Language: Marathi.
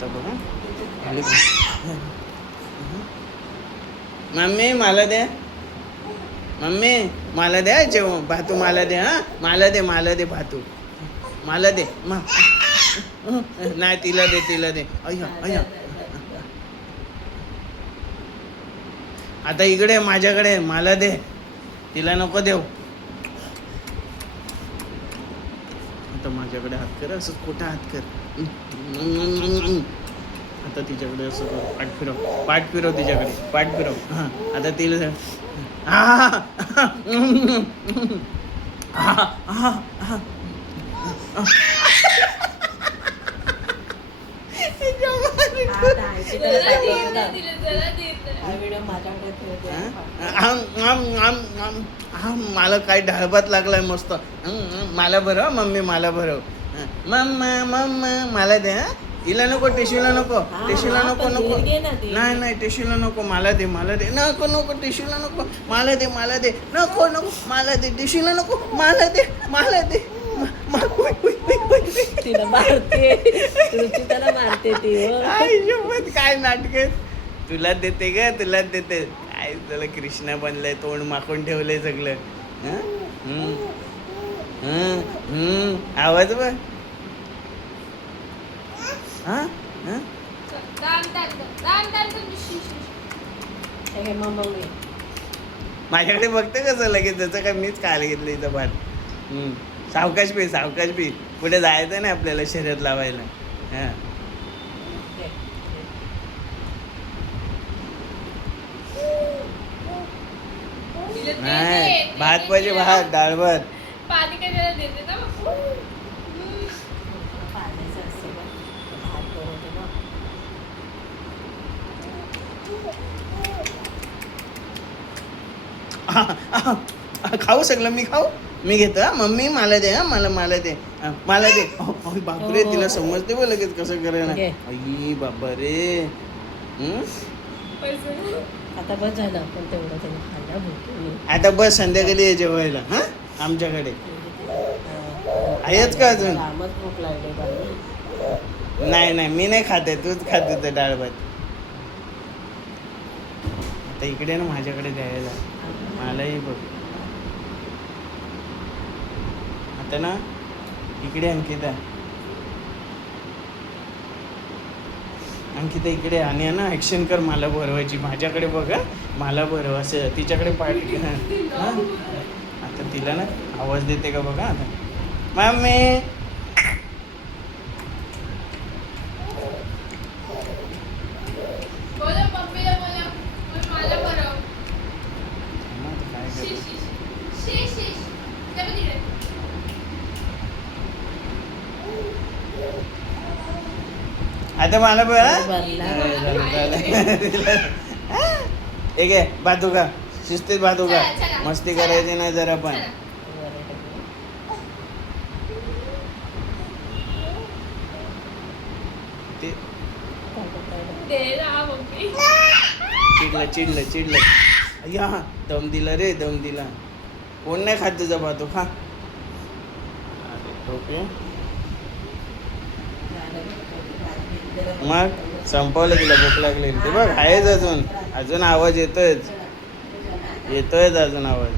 तर बघा मम्मी मला दे, मम्मी मला दे जेवण, भातू मला दे, हा मला दे भातू मला दे. नाही तिला दे, तिला दे. अय्या अय्या. आता इकडे माझ्याकडे मला दे, तिला नको देऊ. आता माझ्याकडे हात कर, असं खोटा हात कर. आता तिच्याकडे असं कर, पाठ फिरव तिच्याकडे, पाठ फिरव. हां आता तिला मला काय ढळभात लागलाय मस्त. मला भरव मम्मी, मला भरव. मम्मा मम्मा मला दे. हिला नको, टिशूला नको, टिशूला नको नको. नाही टिशूला नको, मला दे नको नको, टिशूला नको, मला दे नको नको, मला दे टिशूला नको, मला दे तिला मारते, रुचिताला मारते ती. काय नाटक. तुलाच देते ग, तुलाच देते. काय तुला कृष्णा बनलंय, तोंड माखून ठेवलंय सगळं. आवाज बघ. माझ्याकडे बघते कसं लगेच, जसं काय मीच खायला घेतलं इथं भात. सावकाश बी पुढे जायचं नाही आपल्याला शर्यत लावायला. नाही भात पाहिजे, भात, डाळ भात. पाणी काय देते ना खाऊ सगळं मी घेतो. मम्मी मला दे, मला दे. बापरे, तिला समजते बघ लगेच कसं करायला. आई बाबा रे. आता बस झालं, पण तेवढं त्यांनी खाल्लं. आता बस संध्याकाळी ये जेवायला. हा आमच्याकडे आहेच का अजून? भूक लागली. नाही मी नाही खाते, तूच खात होतं डाळ भात. आता इकडे ना माझ्याकडे द्यायला मलाही बघ. आता ना इकडे अंकिता इकडे. आणि ना ऍक्शन कर, मला भरवायची. माझ्याकडे बघ, मला भरव असं. तिच्याकडे पाठ. आता तिला ना आवाज देते का बघा. आता मम्मी आता मला एक आहे भातू का, शिस्तीत भातू का. मस्ती करायची नाही जरा पण. चिडलं. अय्या दम दिला रे, दम दिला. कोण नाही खात तुझा भातू, खा. ओके मग संपवलं, तिला भूक लागली. ते बघ आहेच अजून आवाज येतोयच अजून आवाज.